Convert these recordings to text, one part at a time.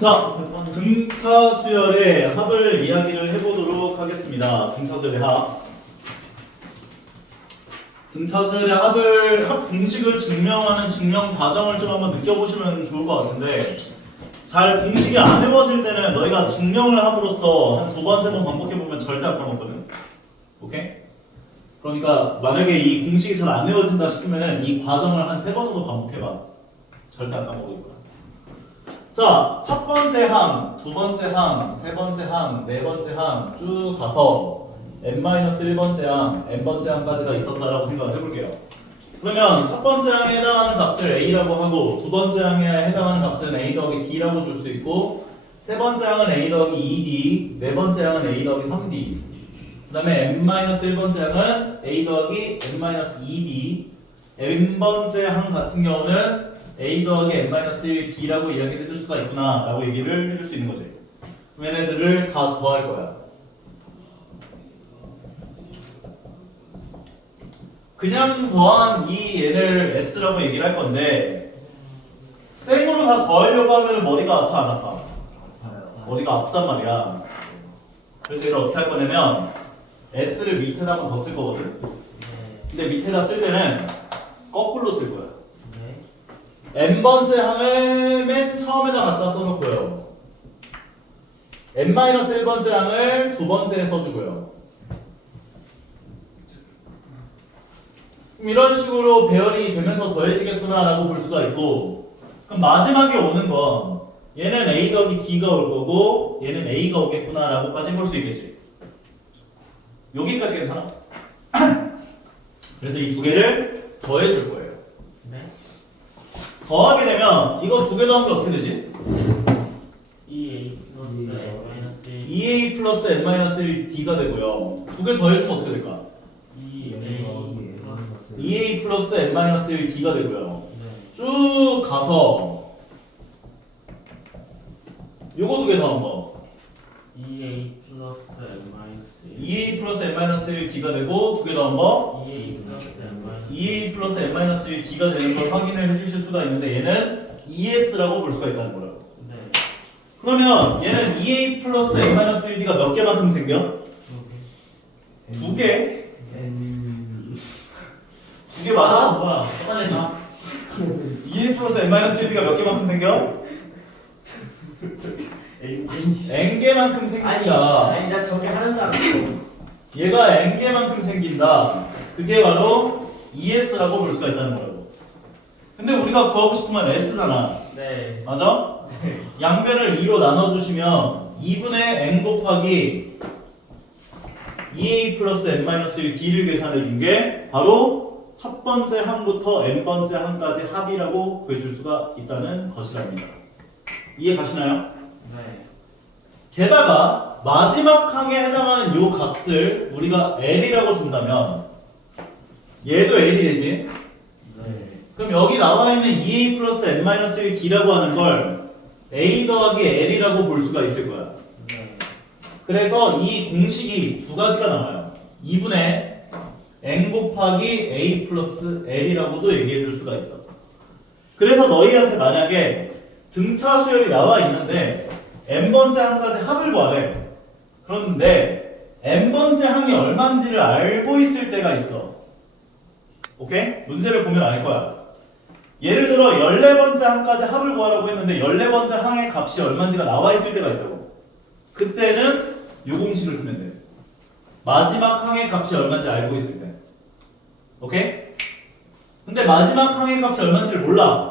자, 등차 수열의 합을 이야기를 해보도록 하겠습니다. 등차 수열의 합. 등차 수열의 합 공식을 증명하는 증명 과정을 좀 한번 느껴보시면 좋을 것 같은데, 잘 공식이 안 외워질 때는 너희가 증명을 함으로써 한 2번, 3번 반복해보면 절대 안 까먹거든. 오케이? 그러니까 만약에 이 공식이 잘 안 외워진다 싶으면은 이 과정을 한 3번 정도 반복해봐. 절대 안 까먹을 거야. 자, 첫 번째 항, 두 번째 항, 세 번째 항, 네 번째 항 쭉 가서 n-1번째 항, n번째 항까지가 있었다라고 생각을 해볼게요. 그러면 첫 번째 항에 해당하는 값을 a라고 하고 두 번째 항에 해당하는 값은 a 더하기 d라고 줄 수 있고 세 번째 항은 a 더하기 2d, 네 번째 항은 a 더하기 3d 그 다음에 n-1번째 항은 a 더하기 n-2d n번째 항 같은 경우는 a 더하기 n-1d라고 이야기를 해줄 수가 있구나 라고 얘기를 해줄 수 있는 거지. 그럼 얘네들을 다 더할 거야. 그냥 더한 이 얘를 s라고 얘기를 할 건데 생으로 다 더하려고 하면 머리가 아파 안 아파? 머리가 아프단 말이야. 그래서 얘를 어떻게 할 거냐면 s를 밑에다 한번 더 쓸 거거든. 근데 밑에다 쓸 때는 거꾸로 쓸 거야. n번째 항을 맨 처음에다 갖다 써놓고요. n-1번째 항을 두 번째에 써주고요. 이런 식으로 배열이 되면서 더해지겠구나 라고 볼 수가 있고, 그럼 마지막에 오는 건 얘는 a 더하기 d가 올 거고 얘는 a가 오겠구나 라고까지 볼 수 있겠지. 여기까지 괜찮아? 그래서 이 두 개를 더해줄 거예요. 네? 더하게 되면 이거 두 개 더하면 어떻게 되지? 2a 플러스 n-1d가 되고요. 두 개 더해주면 어떻게 될까? 2a 플러스 n-1d가 되고요. 쭉 가서 요거 두 개 더한 거 2a 플러스 n-1 2a 플러스 n-1d가 되고 두 개 더한 거 2a 플러스 n-1 2a 플러스 n-1d가 되는 걸 확인을 해주실 수가 있는데 얘는 ES라고 볼 수가 있다는 거라고. 네. 그러면 얘는 2a 플러스 n-1d가 몇 개만큼 생겨? 두 개? 두 개 맞아? 뭐야? 똑같네. 2a 플러스 n-1d가 몇 개만큼 생겨? n개만큼 생긴다. 아니 나 저게 하는 거 알고. 얘가 n개만큼 생긴다. 그게 바로 ES라고 볼 수가 있다는 거라고. 근데 우리가 구하고 싶은 건 S잖아. 네. 맞아? 양변을 2로 나눠주시면 2분의 n 곱하기 2a 플러스 n-1d를 계산해 준 게 바로 첫 번째 항부터 n번째 항까지 합이라고 구해줄 수가 있다는 것이랍니다. 이해 가시나요? 네. 게다가 마지막 항에 해당하는 요 값을 우리가 L이라고 준다면 얘도 L이 되지? 네. 그럼 여기 나와 있는 2a 플러스 n-1d라고 하는 걸 a 더하기 L이라고 볼 수가 있을 거야. 네. 그래서 이 공식이 두 가지가 나와요. 2분의 n 곱하기 a 플러스 L이라고도 얘기해 줄 수가 있어. 그래서 너희한테 만약에 등차 수열이 나와 있는데 n번째 항까지 합을 구하래. 그런데 n번째 항이 얼마인지를 알고 있을 때가 있어. 오케이? 문제를 보면 알 거야. 예를 들어 14번째 항까지 합을 구하라고 했는데 14번째 항의 값이 얼마인지가 나와 있을 때가 있다고. 그때는 이 공식을 쓰면 돼. 마지막 항의 값이 얼마인지 알고 있을 때. 오케이? 근데 마지막 항의 값이 얼마인지를 몰라.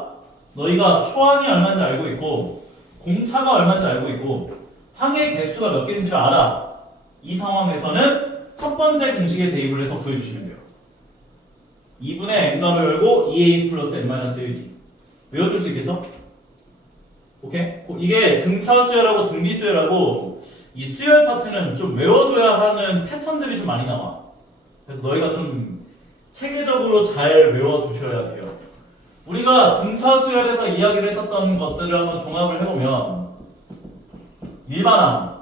너희가 초항이 얼마인지 알고 있고 공차가 얼마인지 알고 있고 항의 개수가 몇 개인지를 알아. 이 상황에서는 첫 번째 공식에 대입을 해서 구해주시면 돼요. 2분의 n가로 열고 2a 플러스 n-1d 외워줄 수 있겠어? 오케이? 이게 등차 수열하고 등비 수열하고 이 수열 파트는 좀 외워줘야 하는 패턴들이 좀 많이 나와. 그래서 너희가 좀 체계적으로 잘 외워주셔야 돼요. 우리가 등차 수열에서 이야기를 했었던 것들을 한번 종합을 해보면 일반항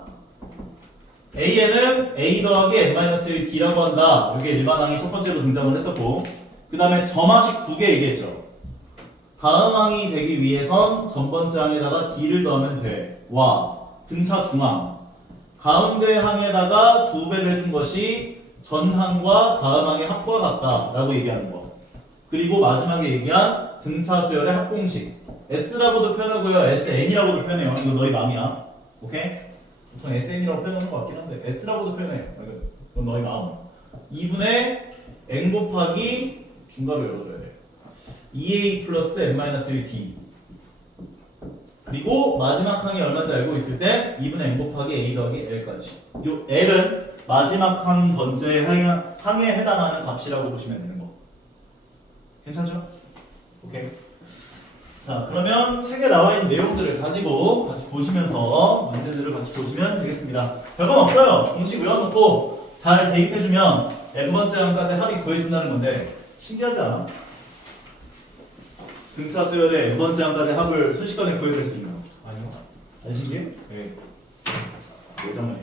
A에는 A 더하기 n-1d라고 한다. 이게 일반항이 첫 번째로 등장을 했었고 그 다음에 점화식 두 개 얘기했죠. 다음 항이 되기 위해선 전 번째 항에다가 D를 더하면 돼. 와 등차 중항 가운데 항에다가 2배를 해준 것이 전 항과 다음 항의 합과 같다 라고 얘기하는 거. 그리고 마지막에 얘기한 등차 수열의 합공식 S라고도 표현하고요 SN이라고도 표현해요. 이거 너희 마음이야. 오케이? 보통 SN이라고 표현하는 것 같긴 한데 S라고도 표현해. 이건 너희 마음. 2분의 n 곱하기 중괄호 열어줘야 돼. 2a 플러스 n-1t. 그리고 마지막 항이 얼마인지 알고 있을 때 2분의 n 곱하기 a 더하기 l까지. 요 l은 마지막 항 번째 항에 해당하는 값이라고 보시면 되는 거. 괜찮죠? 오케이. 자, 그러면 책에 나와 있는 내용들을 가지고 같이 보시면서 문제들을 같이 보시면 되겠습니다. 별건 없어요. 공식 외워놓고 잘 대입해주면 n번째 항까지 합이 구해진다는 건데 신기하지 않아? 등차 수열의 n번째 항까지 합을 순식간에 구해낼 수 있는 거. 아니요. 안 신기해? 네. 예전에.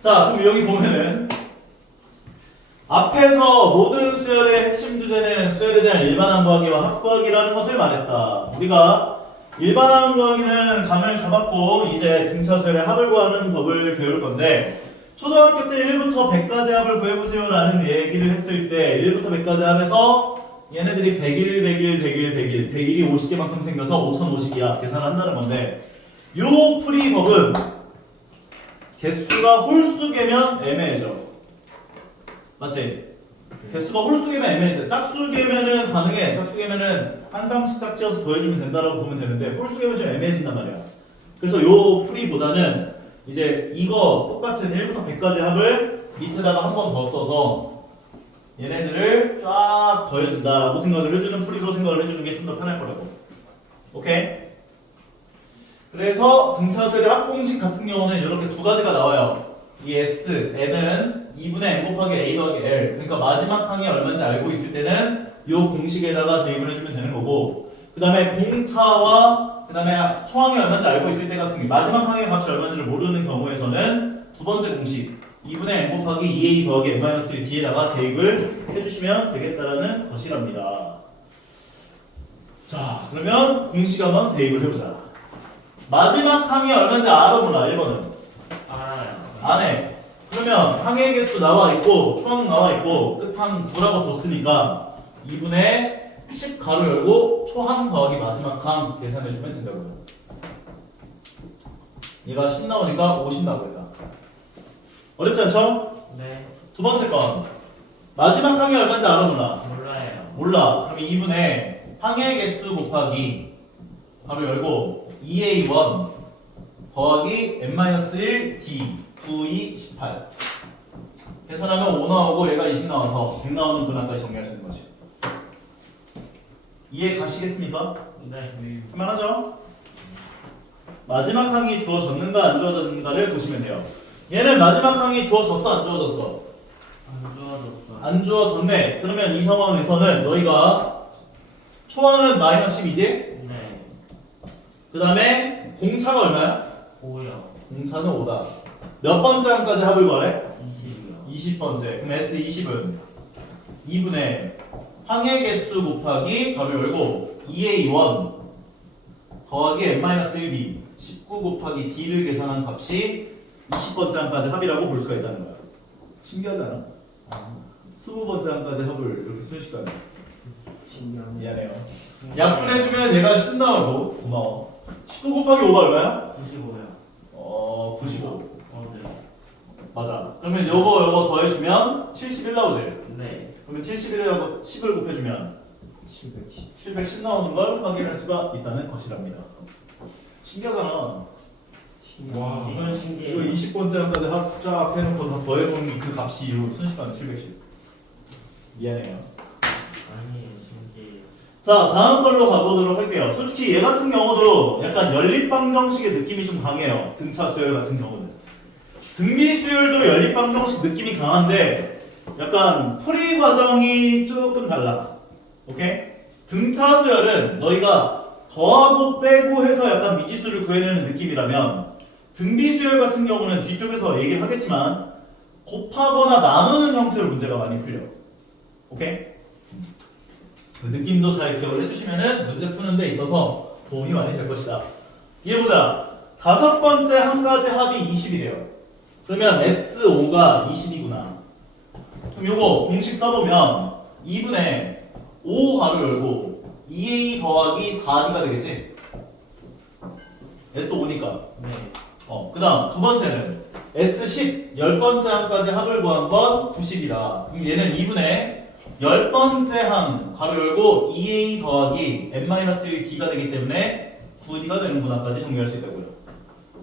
자, 그럼 여기 보면은 앞에서 모든 수열의 핵심 주제는 수열에 대한 일반항 구하기와 합 구하기라는 것을 말했다. 우리가 일반항 구하기는 가면을 잡았고 이제 등차 수열의 합을 구하는 법을 배울 건데 초등학교 때 1부터 100까지 합을 구해보세요 라는 얘기를 했을 때 1부터 100까지 합에서 얘네들이 100일, 100일, 100일, 100일, 100일이 50개만큼 생겨서 5050이야 계산한다는 건데 요 풀이법은 개수가 홀수개면 애매해져. 맞지? 개수가 홀수개면 애매해져. 짝수개면은 가능해. 짝수개면은 한 쌍씩 짝지어서 더해주면 된다라고 보면 되는데 홀수개면 좀 애매해진단 말이야. 그래서 요 풀이보다는 이제 이거 똑같은 1부터 100까지 합을 밑에다가 한 번 더 써서 얘네들을 쫙 더해준다라고 생각을 해주는 풀이로 생각을 해주는 게 좀 더 편할 거라고. 오케이? 그래서 등차수열의 합공식 같은 경우는 이렇게 두 가지가 나와요. 이 S, N은 2분의 N 곱하기 A 더하기 L. 그러니까 마지막 항이 얼마인지 알고 있을 때는 이 공식에다가 대입을 해주면 되는 거고 그 다음에 공차와 그 다음에 초항이 얼마인지 알고 있을 때 같은 경우 마지막 항의 값이 얼마인지를 모르는 경우에서는 두 번째 공식 2분의 N 곱하기 2A 더하기 N-1D에다가 대입을 해주시면 되겠다라는 것이랍니다. 자, 그러면 공식 한번 대입을 해보자. 마지막 항이 얼마인지 알아 몰라? 1번은 알아요. 안 해. 그러면 항의 개수 나와 있고 초항 나와 있고 끝항 9라고 줬으니까 2분의 10 가로 열고 초항 더하기 마지막 항 계산해주면 된다고요. 얘가 10 나오니까 50 나오겠다. 어렵지 않죠? 네. 두 번째 건 마지막 항이 얼마인지 알아 몰라? 몰라요. 몰라. 그럼 2분의 항의 개수 곱하기 가로 열고 2a1 더하기 n-1d 9, 2, 18 계산하면 5 나오고 얘가 20 나와서 100 나오는 근항까지 정리할 수 있는 거지. 이해 가시겠습니까? 네. 할만하죠? 마지막 항이 주어졌는가 안 주어졌는가를 보시면 돼요. 얘는 마지막 항이 주어졌어 안 주어졌어? 안 좋아졌어. 안 주어졌네. 그러면 이 상황에서는 너희가 초항은 마이너스 10이지? 네. 그 다음에 공차가 얼마야? 5요. 공차는 5다. 몇 번째 항까지 합을 구하래? 20이요. 20번째. 그럼 S20은 2분의 항의 개수 곱하기 가로 열고 2A1 더하기 n-1d 19 곱하기 d를 계산한 값이 20번째 항까지 합이라고 볼 수가 있다는 거야. 신기하지 않아? 20번째 항까지 합을 이렇게 순식간에. 신기하네. 미안해요. 약분해주면 얘가 10 나오고 고마워. 19 곱하기 5가 얼마야? 95요. 95. 네. 맞아. 그러면 요거 더해주면 71 나오지? 네. 그러면 71에다가 10을 곱해주면 710. 710 나오는 걸 확인할 수가 있다는 것이랍니다. 신기하잖아. 와. 이건 이거 신기해요. 20번째 항까지 쫙 해놓고 다 더해보면 그 값이 요 순식간에 710. 미안해요. 아니에요. 신기해요. 자, 다음 걸로 가보도록 할게요. 솔직히 얘 같은 경우도 약간 연립방정식의 느낌이 좀 강해요. 등차 수열 같은 경우는. 등비 수열도 연립방정식 느낌이 강한데 약간 풀이 과정이 조금 달라. 오케이? 등차 수열은 너희가 더하고 빼고 해서 약간 미지수를 구해내는 느낌이라면 등비 수열 같은 경우는 뒤쪽에서 얘기를 하겠지만 곱하거나 나누는 형태로 문제가 많이 풀려. 오케이? 그 느낌도 잘 기억을 해주시면은 문제 푸는 데 있어서 도움이 많이 될 것이다. 이해보자. 다섯 번째 한 가지 합이 20이래요. 그러면 S5가 20이구나. 그럼 요거 공식 써보면 2분의 5 가로 열고 2a 더하기 4d가 되겠지? S5니까. 네. 그 다음 두 번째는 S10 10번째 항까지 합을 구한 건 90이다. 그럼 얘는 2분의 10번째 항 가로 열고 2a 더하기 n-1d가 되기 때문에 9d가 되는구나까지 정리할 수 있다고요.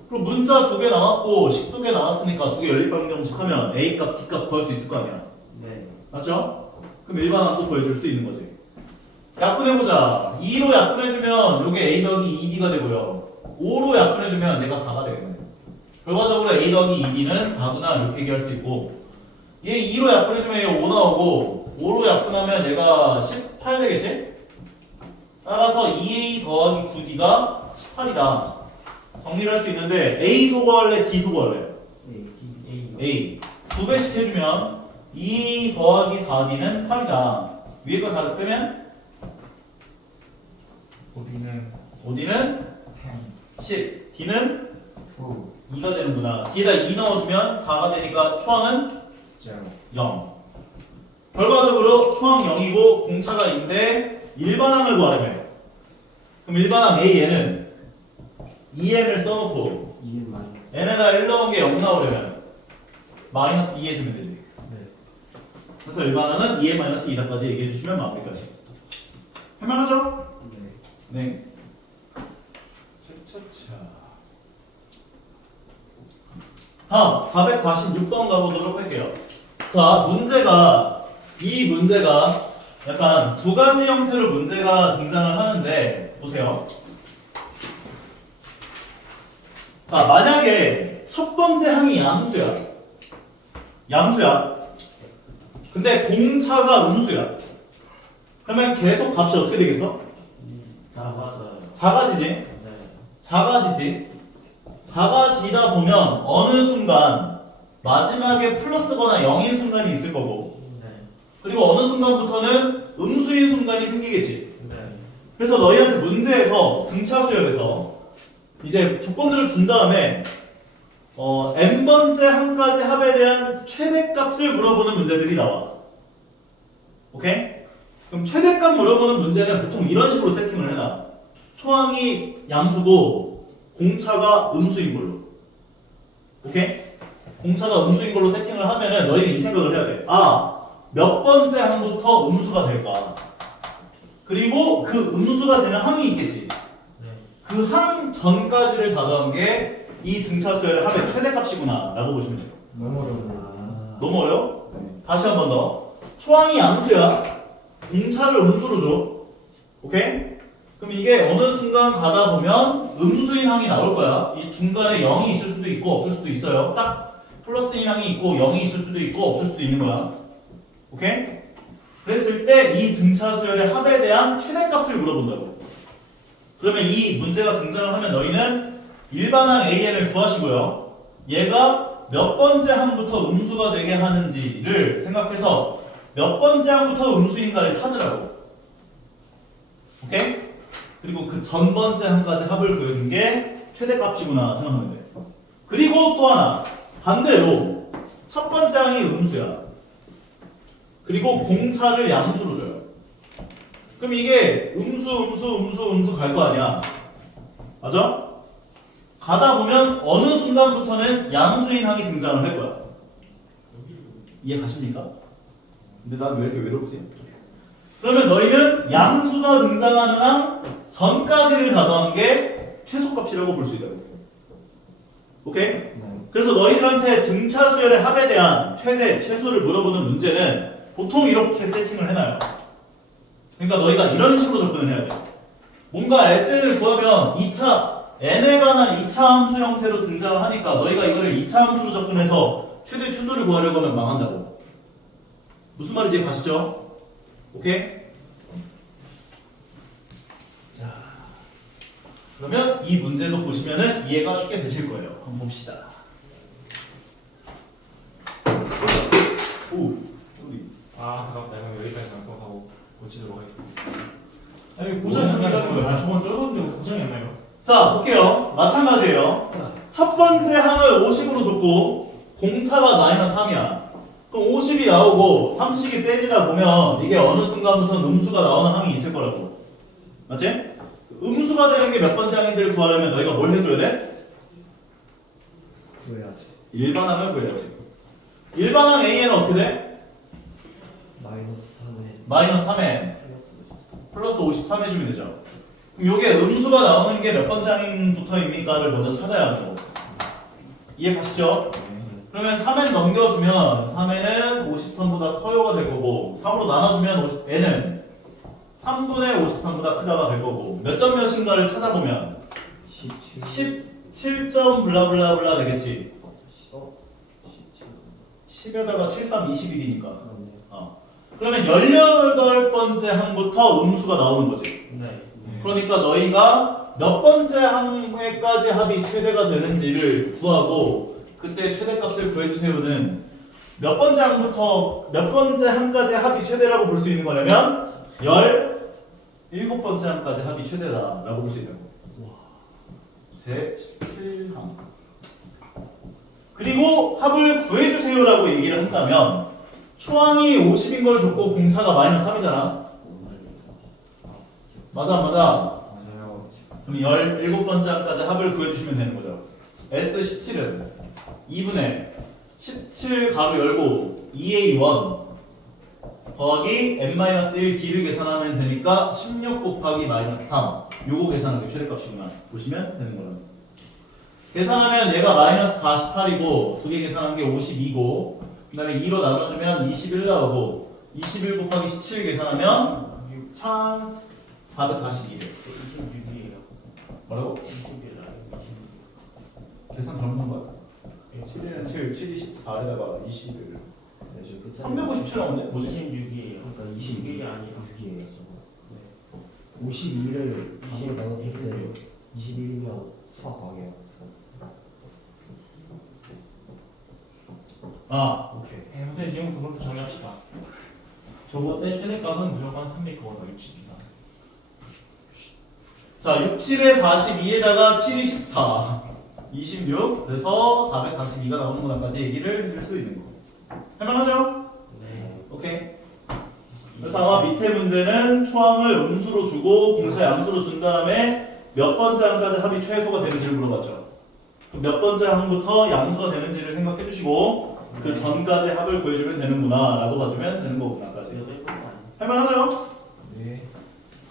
그럼 문자 두 개 나왔고 식 두 개 나왔으니까 두 개 연립방정식하면 a 값, d 값 구할 수 있을 거 아니야. 네. 맞죠? 그럼 일반항도 구해줄 수 있는 거지. 약분해보자. 2로 약분해주면 요게 a 더하기 2d가 되고요. 5로 약분해주면 얘가 4가 되겠네. 결과적으로 a 더하기 2d는 4구나 이렇게 얘기할 수 있고, 얘 2로 약분해주면 얘 5 나오고 5로 약분하면 얘가 18 되겠지? 따라서 2a 더하기 9d가 18이다. 정리를 할 수 있는데 a 소거할래 d 소거할래? a 두 배씩 해주면 2 더하기 4d는 8이다. 위에 거 4 빼면 어디는 10, d는 9 2가 되는구나. 뒤에다 2 넣어주면 4가 되니까 초항은 0. 결과적으로 초항 0이고 공차가 2인데 일반항을 구하려면 그럼 일반항 AN은 2n을 써놓고 2인 마이너스 n에다 1 넣은 게 0 나오려면 마이너스 2 해주면 되지. 네. 그래서 일반항은 2n-2다까지 얘기해 주시면 마무리까지. 할만하죠? 네. 차차차. 다음 446번 가보도록 할게요. 자, 이 문제가 약간 두 가지 형태로 문제가 등장을 하는데 보세요. 자, 만약에 첫 번째 항이 양수야. 근데 공차가 음수야. 그러면 계속 값이 어떻게 되겠어? 나가서요. 작아지지? 네. 작아지다 보면 어느 순간 마지막에 플러스거나 0인 순간이 있을 거고, 네. 그리고 어느 순간부터는 음수인 순간이 생기겠지. 네. 그래서 너희한테 문제에서 등차 수열에서 이제 조건들을 준 다음에 n번째 항까지 합에 대한 최대값을 물어보는 문제들이 나와. 오케이? 그럼 최대값 물어보는 문제는 보통 이런 식으로 세팅을 해놔. 초항이 양수고 공차가 음수인 걸로. 오케이? 공차가 음수인 걸로 세팅을 하면은 너희는 이 생각을 해야 돼. 몇 번째 항부터 음수가 될까? 그리고 그 음수가 되는 항이 있겠지. 네. 그 항 전까지를 다더한 게 이 등차 수열의 합의 최대값이구나 라고 보시면 돼요. 너무 어렵네. 너무 어려워? 다시 한 번 더. 초항이 양수야. 공차를 음수로 줘. 오케이? 그럼 이게 어느 순간 가다 보면 음수인 항이 나올 거야. 이 중간에 0이 있을 수도 있고 없을 수도 있어요. 딱 플러스인 항이 있고 0이 있을 수도 있고 없을 수도 있는 거야. 오케이? 그랬을 때 이 등차 수열의 합에 대한 최대값을 물어본다고. 그러면 이 문제가 등장을 하면 너희는 일반항 AN을 구하시고요. 얘가 몇 번째 항부터 음수가 되게 하는지를 생각해서 몇 번째 항부터 음수인가를 찾으라고. 오케이? 그리고 그 전 번째 항까지 합을 구해준 게 최대값이구나 생각하면 돼. 그리고 또 하나 반대로 첫 번째 항이 음수야. 그리고 공차를 양수로 줘요. 그럼 이게 음수 갈 거 아니야. 맞아? 가다 보면 어느 순간부터는 양수인 항이 등장을 할 거야. 이해 가십니까? 근데 난 왜 이렇게 외롭지? 그러면 너희는 양수가 등장하는 항 전까지를 다더한 게 최소값이라고 볼 수 있다고. 오케이? 네. 그래서 너희들한테 등차 수열의 합에 대한 최대, 최소를 물어보는 문제는 보통 이렇게 세팅을 해놔요. 그러니까 너희가 이런 식으로 접근을 해야 돼. 뭔가 SN을 구하면 2차, n에 관한 2차 함수 형태로 등장을 하니까 너희가 이거를 2차 함수로 접근해서 최대, 최소를 구하려고 하면 망한다고. 무슨 말인지 가시죠? 오케이? 자, 그러면 이 문제도 보시면은 이해가 쉽게 되실 거예요. 한번 봅시다. 오, 소리. 아깝다. 이거 여기까지 방송하고. 고치도록 하겠습니다. 아니 고장이 안 나는 거야. 저건 썰었는데 고장이 안 나요. 자, 볼게요. 마찬가지예요. 첫 번째 항을 50으로 줬고 공차가 마이너스 3이야. 그럼 50이 나오고 30이 빼지다 보면 이게 어느 순간부터는 음수가 나오는 항이 있을 거라고. 맞지? 음수가 되는 게 몇 번째 항인지를 구하려면 너희가 뭘 해줘야 돼? 구해야지. 일반항을 구해야지. 일반항 AN은 어떻게 돼? 마이너스 3에 마이너스 3n 플러스 53. 플러스 53 해주면 되죠. 그럼 요게 음수가 나오는 게 몇 번째 항부터입니까를 먼저 찾아야 하는 거. 이해 가시죠? 그러면 3n 넘겨주면 3n은 53보다 커요가 될 거고 3으로 나눠주면 n은 3분의 53보다 크다가 될 거고 몇 점 몇인가를 찾아보면 17. 17점 블라블라블라 되겠지. 17. 10에다가 7, 3, 21이니까. 그렇네. 그러면 18번째 항부터 음수가 나오는 거지. 네. 그러니까 너희가 몇 번째 항에까지 합이 최대가 되는지를 구하고 그때 최대값을 구해주세요는 몇 번째 항부터 몇 번째 항까지 합이 최대라고 볼 수 있는 거냐면 17번째 항까지 합이 최대다라고 볼 수 있는 거. 제 17항. 그리고 합을 구해주세요라고 얘기를 한다면 초항이 50인 걸 줬고 공차가 마이너스 3이잖아. 맞아 안 맞아? 맞아요. 그럼 17번째 항까지 합을 구해주시면 되는 거죠. S17은 2분의 17 가로 열고 2A1 더하기 n-1D를 계산하면 되니까 16 곱하기 마이너스 3 요거 계산하는 게 최대값이구나 보시면 되는 거예요. 계산하면 얘가 마이너스 48이고 두 개 계산한 게 52고 그 다음에 2로 나눠주면 21 나오고 21 곱하기 17 계산하면 1442래. 26이에요. 뭐라고? 26이 아니고 26. 계산 잘못한 거야. 7에는 7, 7이 14에다가 20을 357 나오네? 뭐지? 26이에요. 그러니까 26이 아니라 26이에요. 저거. 네. 52를 반으로 나눴을 때 21이면 수학 망해요. 아, 오케이. 근데 지금부터 그렇게 정리합시다. 저번에 최대값은 무조건 300거나 60이다. 자, 6, 7에 42에다가 7이 14 26 그래서 442가 나오는 거까지 얘기를 해줄 수 있는 거 할만하죠? 네. 오케이. 그래서 아마 밑에 문제는 초항을 음수로 주고 공차 양수로 준 다음에 몇 번째 항까지 합이 최소가 되는지를 물어봤죠. 그럼 몇 번째 항부터 양수가 되는지를 생각해 주시고 그 전까지 합을 구해주면 되는구나 라고 봐주면 되는 거구나까지. 할만하죠? 네.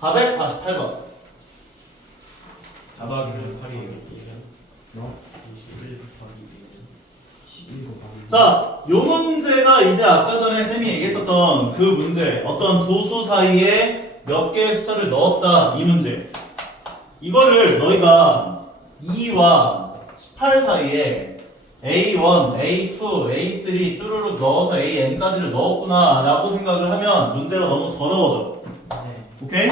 448번. 자바기는 8이에요. 너? 21 곱하기 11 곱하기. 자, 요 문제가 이제 아까 전에 쌤이 얘기했었던 그 문제, 어떤 두 수 사이에 몇 개의 숫자를 넣었다 이 문제. 이거를 너희가 2와 18 사이에 A1, A2, A3 쭈루룩 넣어서 AN까지를 넣었구나 라고 생각을 하면 문제가 너무 더러워져. 네. 오케이?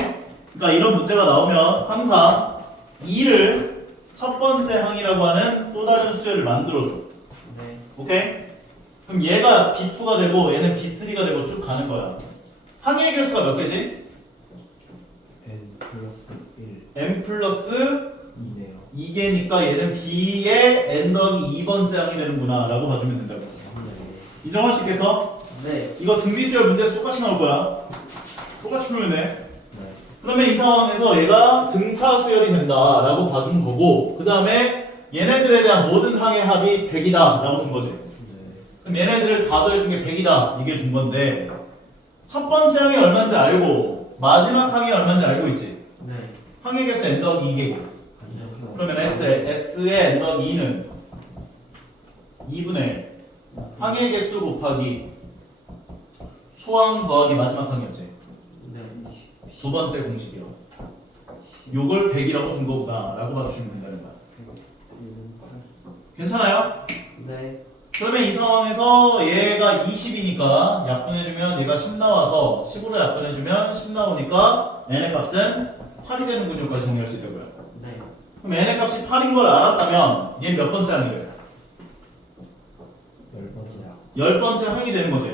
그러니까 이런 문제가 나오면 항상 2를 첫 번째 항이라고 하는 또 다른 수열을 만들어줘. 네. 오케이? 그럼 얘가 B2가 되고 얘는 B3가 되고 쭉 가는 거야. 항의 개수가 몇 개지? n 플러스 1. n 플러스 2네요. 2개니까 얘는 B의 n 더하기 2번째 항이 되는구나 라고 봐주면 된다고. 네. 인정할 수 있겠어? 네. 이거 등비수열 문제에서 똑같이 나올 거야. 똑같이 풀면 돼. 네. 그러면 이 상황에서 얘가 등차 수열이 된다라고 봐준 거고 그 다음에 얘네들에 대한 모든 항의 합이 100이다 라고 준 거지. 네. 그럼 얘네들을 다 더해준 게 100이다 이게 준 건데 첫 번째 항이 얼마인지 알고 마지막 항이 얼마인지 알고 있지. 네. 항의 개수 n 더하기 2개고 그러면 S의 n 더하기 2는 2분의 항의 개수 곱하기 초항 더하기 마지막 항이었지. 네. 두 번째 공식이요. 요걸 100이라고 준 거구나 라고 봐주시면 된다는 거야. 괜찮아요? 네. 그러면 이 상황에서 얘가 20이니까 약분해주면 얘가 10 나와서 10으로 약분해주면 10 나오니까 n의 값은 8이 되는군요까지 정리할 수 있다고요. 네. 그럼 n의 값이 8인 걸 알았다면 얘 몇 번째 항이래요? 10번째야. 10번째 항이 되는 거지.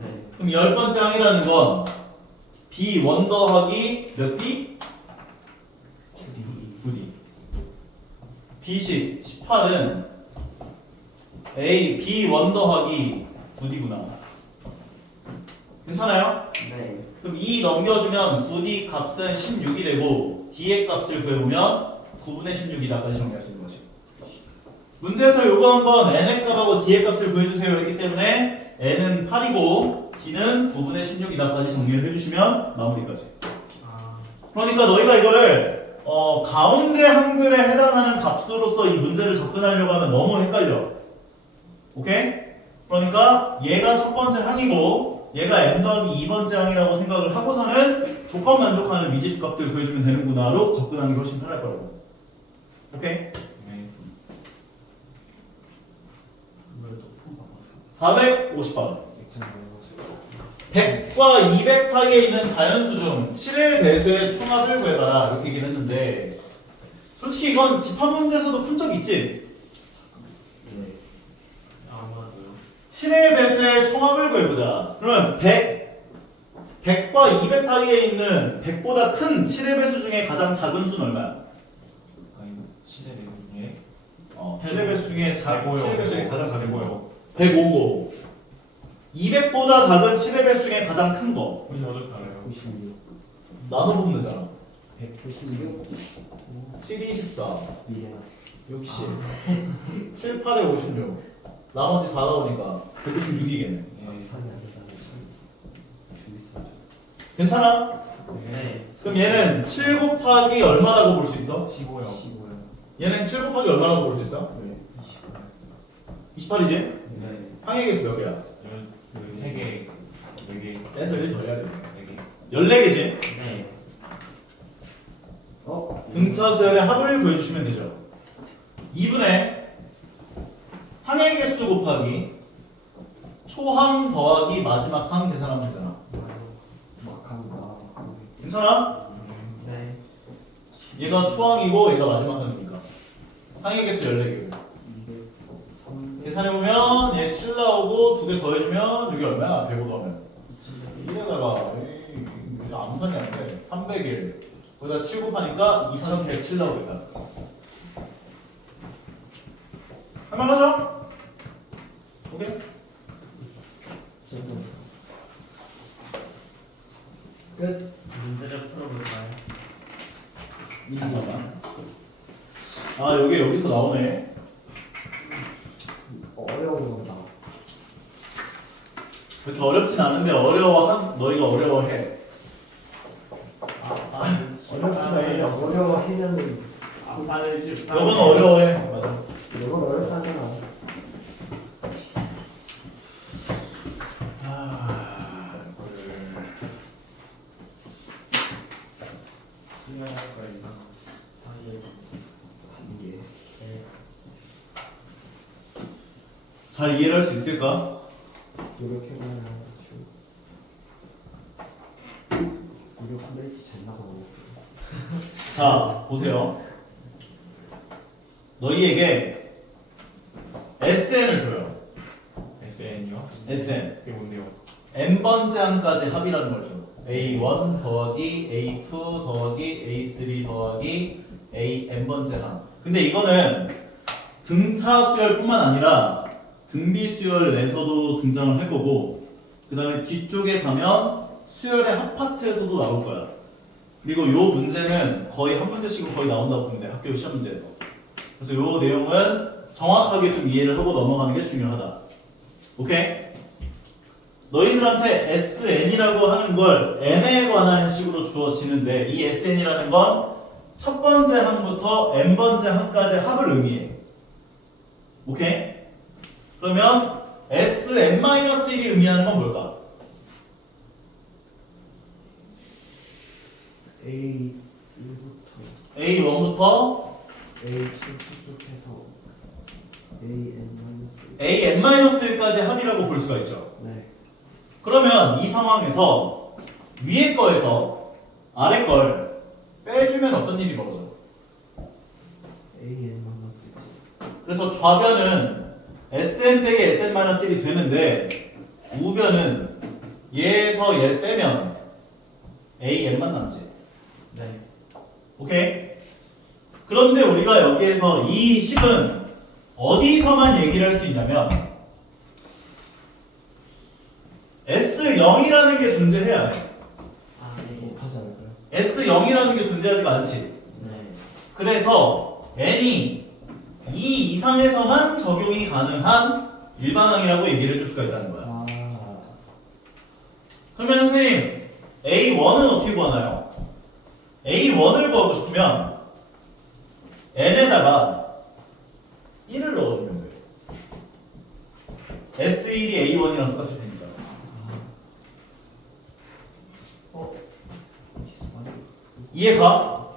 네. 그럼 10번째 항이라는 건 B1 더하기 몇 D? 9D. B식 18은 A B1 더하기 9D구나. 괜찮아요? 네. 그럼 2 넘겨주면 9D 값은 16이 되고 D의 값을 구해보면 9분의 16이다까지 정리할 수 있는 거지. 문제에서 요거 한번 N의 값하고 D의 값을 구해주세요 했기 때문에 N은 8이고 D는 9분의 16이다까지 정리를 해주시면 마무리까지. 그러니까 너희가 이거를 가운데 한글에 해당하는 값으로서 이 문제를 접근하려고 하면 너무 헷갈려. 오케이? 그러니까 얘가 첫 번째 항이고 얘가 n 더하기 2번째 항이라고 생각을 하고서는 조건 만족하는 미지수 값들을 구해주면 되는구나로 접근하는 게 훨씬 편할 거라고. 오케이? 네. 450번 100과 200 사이에 있는 자연수 중 7의 배수의 총합을 구해봐라 이렇게 얘기를 했는데 솔직히 이건 집합 문제에서도 푼 적 있지? 네. 아마도요. 7의 배수의 총합을 구해보자. 그러면 100과 200 사이에 있는 100보다 큰 7의 배수 중에 가장 작은 수는 얼마야? 아니 7의 배수 중에 7의 배수 중에 7의 배수 중에 가장 작은 거 105요. 105고 200보다 작은 7의 배수 중에 가장 큰 거 혹시 어떻게 알아요? 96. 나눠보면 되잖아. 196. 7, 24 미래나. 60 7, 8에 56 나머지 4 나오니까 196이겠네. 네. 3이 아니잖아. 주있어. 괜찮아? 네. 그럼 얘는 7 곱하기 얼마라고 볼 수 있어? 15요. 15요. 얘는 7 곱하기 얼마라고 볼 수 있어? 네. 28이지? 네. 항의 개수 몇 개야? 3개, 4개, 떼서 1 더해야지 4개. 14개지? 네. 등차 수열의 합을 구해주시면 되죠. 2분의 항의 개수 곱하기 초항 더하기 마지막 항 계산하면 되잖아. 막한다. 괜찮아? 네. 얘가 초항이고 얘가 마지막 항이니까 항의 개수 14개고 203. 계산해보면 얘 7 나오고 2개 더해주면 여기 얼마야? 105 더하면 1에다가 암산이 안돼 301 거기다 7 곱하니까 2107 나오겠다. 할만하죠? 오케이? 끝. 문제를 풀어볼까요? 잠깐만. 아 여기서 나오네. 어려운 거다. 그렇게 어렵진 않은데 너희가 어려워해. 어렵지가 않아. 어려워하면은 이건 어려워해. 맞아. 이건 어렵다잖아. 이게 잘 이해를 할 수 있을까? 노력해봐야 노력하면 잘나가 버렸어. 자 보세요. 너희에게 SN을 줘요. SN이요? SN. 그게 뭔데요? n번째 항까지 합이라는 걸 줘. A1 더하기 A2 더하기 A3 더하기 n번째 항. 근데 이거는 등차 수열뿐만 아니라 등비 수열 내에서도 등장을 할 거고 그 다음에 뒤쪽에 가면 수열의 합 파트에서도 나올 거야. 그리고 요 문제는 거의 한 문제씩은 거의 나온다고 보면 돼. 학교 시험 문제에서. 그래서 요 내용은 정확하게 좀 이해를 하고 넘어가는 게 중요하다. 오케이? 너희들한테 SN이라고 하는 걸 n에 관한 식으로 주어지는데 이 SN이라는 건 첫 번째 항부터 n번째 항까지 합을 의미해. 오케이? 그러면 SN-1이 의미하는 건 뭘까? A1부터 A1부터 A 쭉 해서 AN-1까지 합이라고 볼 수가 있죠. 네. 그러면 이 상황에서 위에 거에서 아래 걸 빼주면 어떤 일이 벌어져? AN-1 그래서 좌변은 SN 빼기 SN-1이 되는데 우변은 얘에서 얘 빼면 AN만 남지. 네. 오케이? 그런데 우리가 여기에서 이 식은 어디서만 얘기를 할 수 있냐면 S0이라는 게 존재해야 돼. 아, 네. 못하지 않을까요? S0이라는 게 존재하지가 않지. 네. 그래서 n이 2 이상에서만 적용이 가능한 일반항이라고 얘기를 해줄 수가 있다는 거야. 아, 그러면 선생님 A1은 어떻게 구하나요? A1을 구하고 싶으면 n에다가 1을 넣어주면 돼요. S1이 A1이랑 똑같을 테니까. 이해가?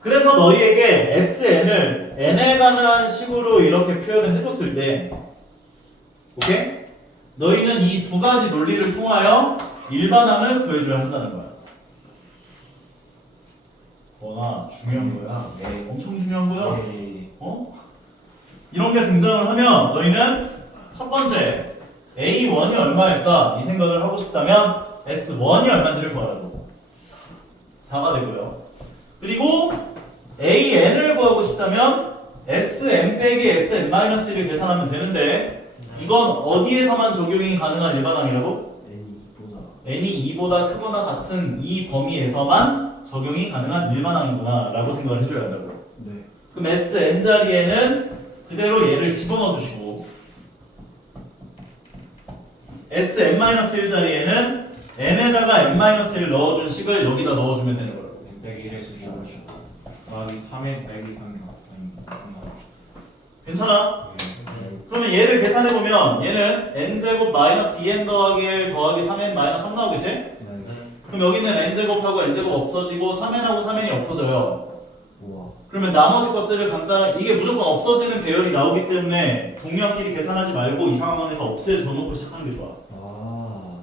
그래서 너희에게 SN을 n에 관한 식으로 이렇게 표현을 해줬을 때 오케이? 너희는 이 두 가지 논리를 통하여 일반항을 구해줘야 한다는 거야. 거나 중요한 거야. 네. 엄청 중요한 거야. 네. 어? 이런 게 등장을 하면 너희는 첫 번째 A1이 얼마일까 이 생각을 하고 싶다면 S1이 얼마인지를 구하라고. 4가 되고요. 그리고 AN을 구하고 싶다면 SN 빼기 SN-1을 계산하면 되는데 이건 어디에서만 적용이 가능한 일반항이라고? n이 2보다 크거나 같은 이 범위에서만 적용이 가능한 일반항이구나 라고 생각을 해줘야 한다고. 네. 그럼 SN 자리에는 그대로 얘를 집어넣어 주시고 SN-1 자리에는 n에다가 n-1을 넣어준 식을 여기다 넣어주면 되는 거라고. 빼기 1에서 2 더하기 3에 빼기 3 괜찮아? 그러면 얘를 계산해보면 얘는 n제곱 마이너스 2n 더하기 1 더하기 3n 마이너스 3 나오겠지? 네. 그럼 여기는 n제곱하고 n제곱 없어지고 3n하고 3n이 없어져요. 우와. 그러면 나머지 것들을 간단하게 이게 무조건 없어지는 배열이 나오기 때문에 동료끼리 계산하지 말고 이 상황에서 없애줘 놓고 시작하는 게 좋아. 아.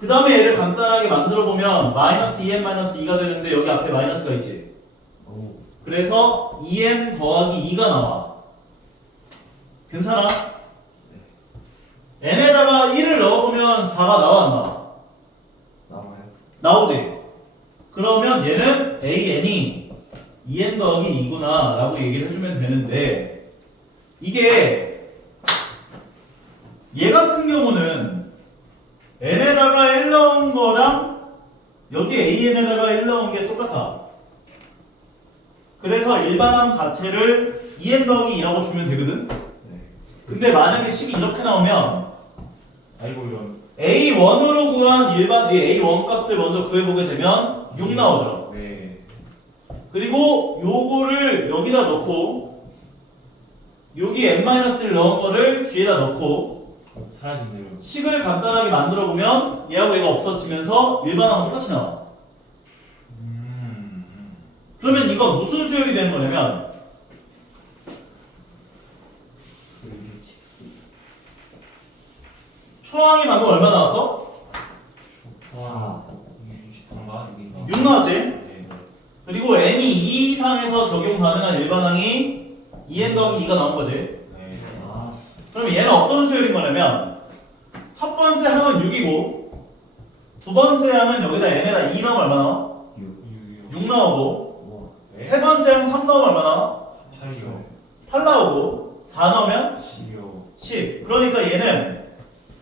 그 다음에 얘를 간단하게 만들어보면 마이너스 2n 마이너스 2가 되는데 여기 앞에 마이너스가 있지. 오. 그래서 2n 더하기 2가 나와. 괜찮아? n에다가 1을 넣어보면 4가 나와 안 나와? 나와요. 나오지? 그러면 얘는 an이 2n 더하기 2구나 라고 얘기를 해주면 되는데 이게 얘 같은 경우는 n에다가 1 넣은 거랑 여기 an에다가 1 넣은 게 똑같아. 그래서 일반항 자체를 2n 더하기 2라고 주면 되거든? 네. 근데 만약에 식이 이렇게 나오면 아이고 이런. A1으로 구한 일반 이 A1 값을 먼저 구해보게 되면 6 나오죠. 네. 그리고 요거를 여기다 넣고 여기 n-을 넣은 거를 뒤에다 넣고 사라진 대로. 식을 간단하게 만들어 보면 얘하고 얘가 없어지면서 일반항은 똑같이 나와. 그러면 이건 무슨 수열이 되는 거냐면 초항이 방금 얼마 나왔어? 아. 6 나왔지? 네. 그리고 n이 2 이상에서 적용 가능한 일반항이 2n 더하기 2가 나온 거지. 네. 아. 그러면 얘는 어떤 수열인 거냐면 첫 번째 항은 6이고 두 번째 항은 여기다 n에다 2 넣으면 얼마 나와? 6 나오고 우와. 세 번째 항 3 넣으면 얼마 나와? 8이요. 8 나오고 4 넣으면 10이요. 10. 그러니까 얘는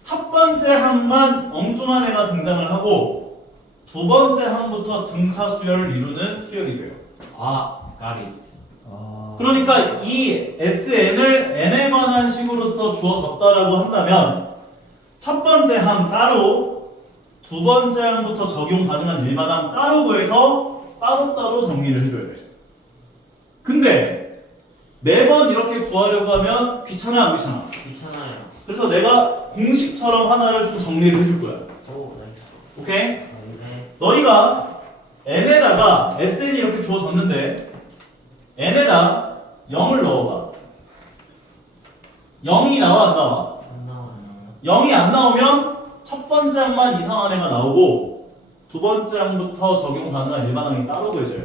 첫 번째 항만 엉뚱한 애가 등장을 하고 두 번째 항부터 등차 수열을 이루는 수열이 돼요. 아, 까리. 아. 그러니까 이 SN을 n에 관한 식으로서 주어졌다라고 한다면 첫 번째 항 따로 두 번째 항부터 적용 가능한 일반항 따로 구해서 따로따로 정리를 해줘야 돼. 근데 매번 이렇게 구하려고 하면 귀찮아 안 귀찮아? 귀찮아요. 그래서 내가 공식처럼 하나를 좀 정리를 해줄 거야. 오, 네. 오케이? 네. 너희가 n에다가 sn이 이렇게 주어졌는데 n에다 0을 넣어봐. 0이 나와 안 나와? 안 나와요. 0이 안 나오면 첫 번째 항만 이상한 애가 나오고 두 번째 항부터 적용 가능한 일반항이 따로 구해져요.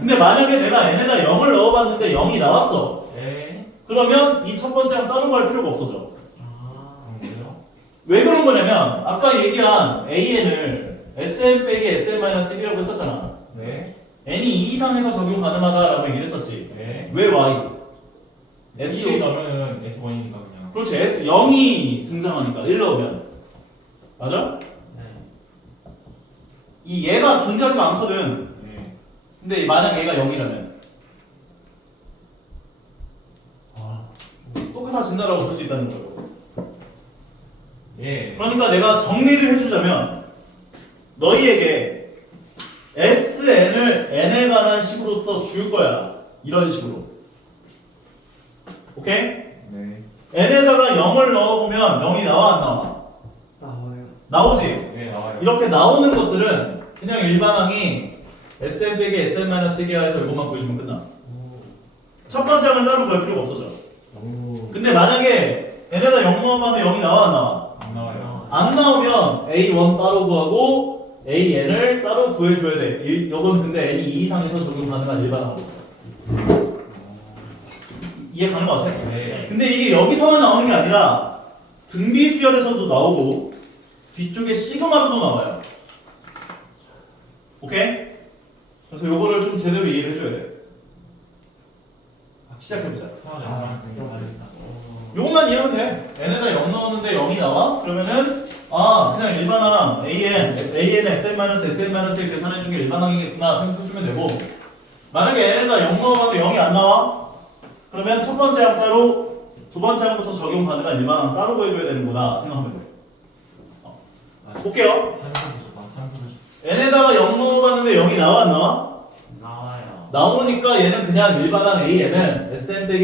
근데 만약에 내가 n에다 0을 넣어봤는데 0이 나왔어. 네. 그러면 이 첫 번째 항 따로 구할 필요가 없어져. 아, 그런가요? 왜 그런 거냐면 아까 얘기한 AN을 SM 빼기 SM-1이라고 했었잖아. 네. n이 2 이상에서 적용 가능하다라고 얘기를 했었지. 네. 왜 y? S 1에 넣으면 S1이니까 그냥. 그렇지. S 0이 등장하니까 1 넣으면 맞아? 네. 이 얘가 존재하지가 않거든. 네. 근데 만약 얘가 0이라면 똑같아진다라고 볼 수 있다는 거예요. 예. 그러니까 내가 정리를 해주자면 너희에게 SN을 n에 관한 식으로서 줄 거야. 이런 식으로. 오케이? 네. n에다가 0을 넣어보면 0이 나와 안 나와? 나와요. 나오지? 네, 나와요. 이렇게 나오는 것들은 그냥 일반항이 SM 빼기 SM-1해서 이것만 구해주면 끝나. 첫 번째 항을 따로 구할 필요가 없어져. 오. 근데 만약에 n에다 0 넣으면 0이 나와 안 나와? 안 나와요. 안 나오면 A1 따로 구하고 AN을 따로 구해줘야 돼. 이건 근데 N이 2 이상에서 적용 가능한 일반항으로. 이해 가는 것 같아? 네. 근데 이게 여기서만 나오는 게 아니라 등비 수열에서도 나오고 뒤쪽에 시그마로도 나와요. 오케이? 그래서 요거를 좀 제대로 이해를 해줘야 돼. 시작해보자. 요것만 이해하면 돼. n에다 0 넣었는데 0이 나와? 그러면은 그냥 일반항 AN SM-SM-1 계산해준 게 일반항이겠구나 생각해주면 되고 만약에 n에다 0 넣어봤는데 0이 안 나와? 그러면 첫 번째 항 따로 두 번째 항부터 적용 가능한 일반항 따로 구해줘야 되는구나 생각하면 돼. 볼게요. n에다가 0 넣어봤는데 0이 나와 안 나와? 나와요. 나오니까 얘는 그냥 일반항 AN은 SM 빼기